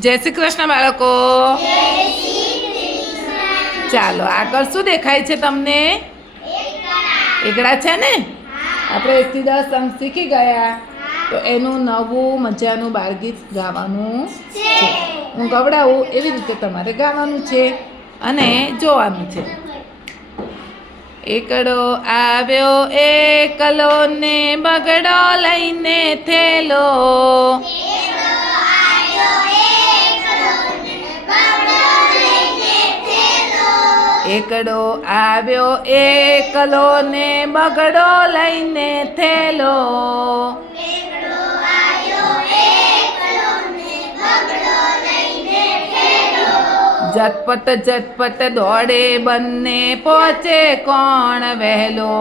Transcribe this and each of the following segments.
જય શ્રી કૃષ્ણ બાળકો. ચાલો, આગળ શું દેખાય છે તમને? એકડા છે ને? આપણે એકથી દસ અંક શીખી ગયા. તો એનું નવું મજાનું બાળગીત ગાવાનું છે. હું ગવડાવું એવી રીતે તમારે ગાવાનું છે અને જોવાનું છે. એકડો આવ્યો એકલો ને બગડો લઈને થેલો. એકડો આવ્યો એકલો ને બગડો લઈને થેલો. ઝટપટ ઝટપટ દોડે બંને પહોંચે કોણ વહેલો?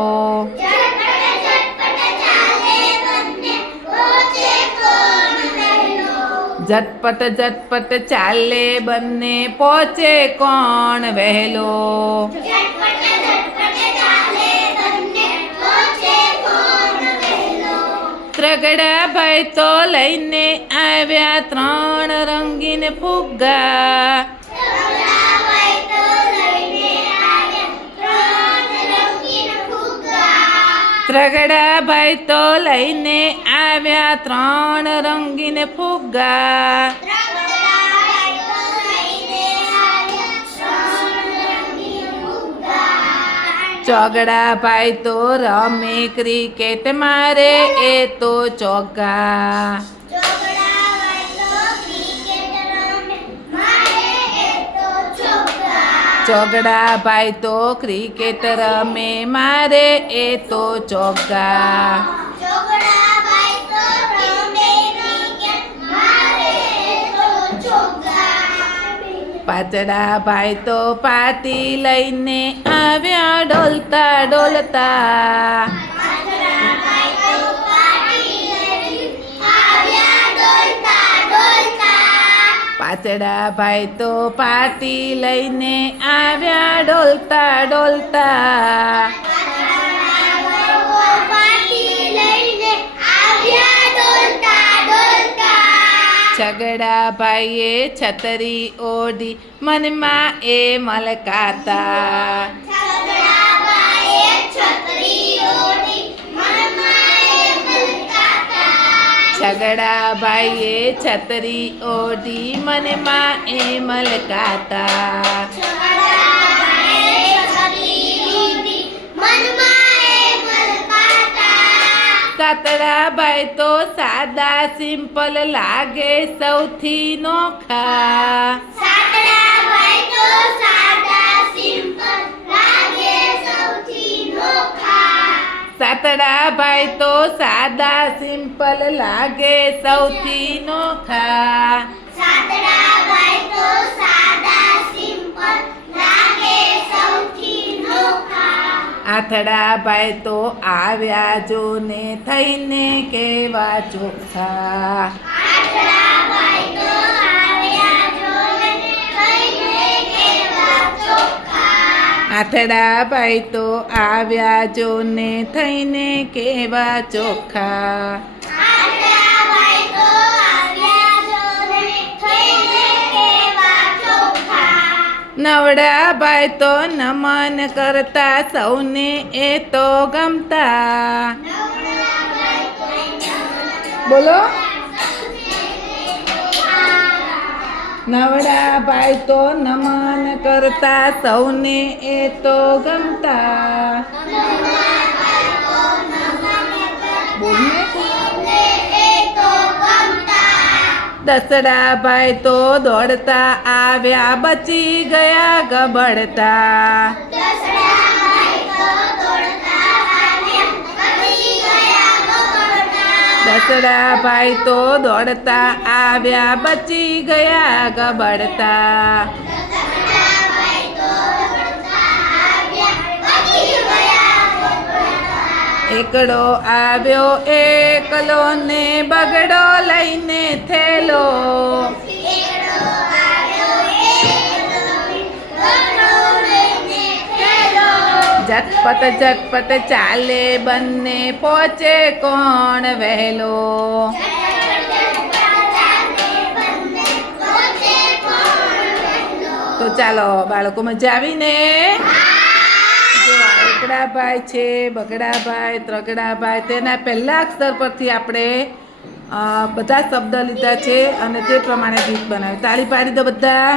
ઝટપટ ઝટપટ ચાલે બંને પહોંચે કોણ વહેલો? ત્રગડા ભાઈ તો લઈને આવ્યા ત્રણ રંગીન ફુગ્ગા. ત્રગડા ભાઈ તો લઈને આવ્યા ત્રણ રંગીન ફુગ્ગા ચોગડા ભાઈ તો રમે ક્રિકેટ મારે એ તો ચોગ્ગા ચોગડા ભાઈ તો ક્રિકેટ રમે મારે એ તો ચોગ્ગા પાતળા ભાઈ તો પાટી લઈને આવ્યા ડોલતા ડોલતા. પાતળા ભાઈ તો પાટી લઈને આવ્યા છગડા ભાઈએ છતરી ઓઢી મનમાં એ મલકાતા છગડા ભાઈએ છતરી ઓઢી મનમાં એ મલકાતા કાતડા ભાઈ તો સાદા સિમ્પલ લાગે સૌથી નોખા. સાતડા ભાઈ તો સાદા સિમ્પલ લાગે સૌથી નોખા. આથડા ભાઈ તો આવ્યા જોને થઈને કેવા ચોખ્ખા આથડા ભાઈ તો આવ્યા જોને થઈને કેવા ચોખ્ખા નવડા ભાઈ તો નમન કરતા સૌને એ તો ગમતા. બોલો? નવડા ભાઈ તો નમન કરતા સૌને એ તો ગમતા. દસડા ભાઈ તો દોડતા આવ્યા બચી ગયા ગબડતા દસડા ભાઈ તો દોડતા આવ્યા બચી ગયા ગબડતા એકડો આવ્યો એકલો ને બગડો લઈને થેલો. ઝટપટ ઝટપટ ચાલે બંને પહોંચે કોણ વહેલો? તો ચાલો બાળકો મજા આવી એકડાભાઈ છે, બગડાભાઈ, ત્રગડાભાઈ, તેના પહેલા અક્ષર પરથી આપણે બધા શબ્દ લીધા છે અને તે પ્રમાણે ગીત બનાવ્યું. તાળી પાડી દો બધા.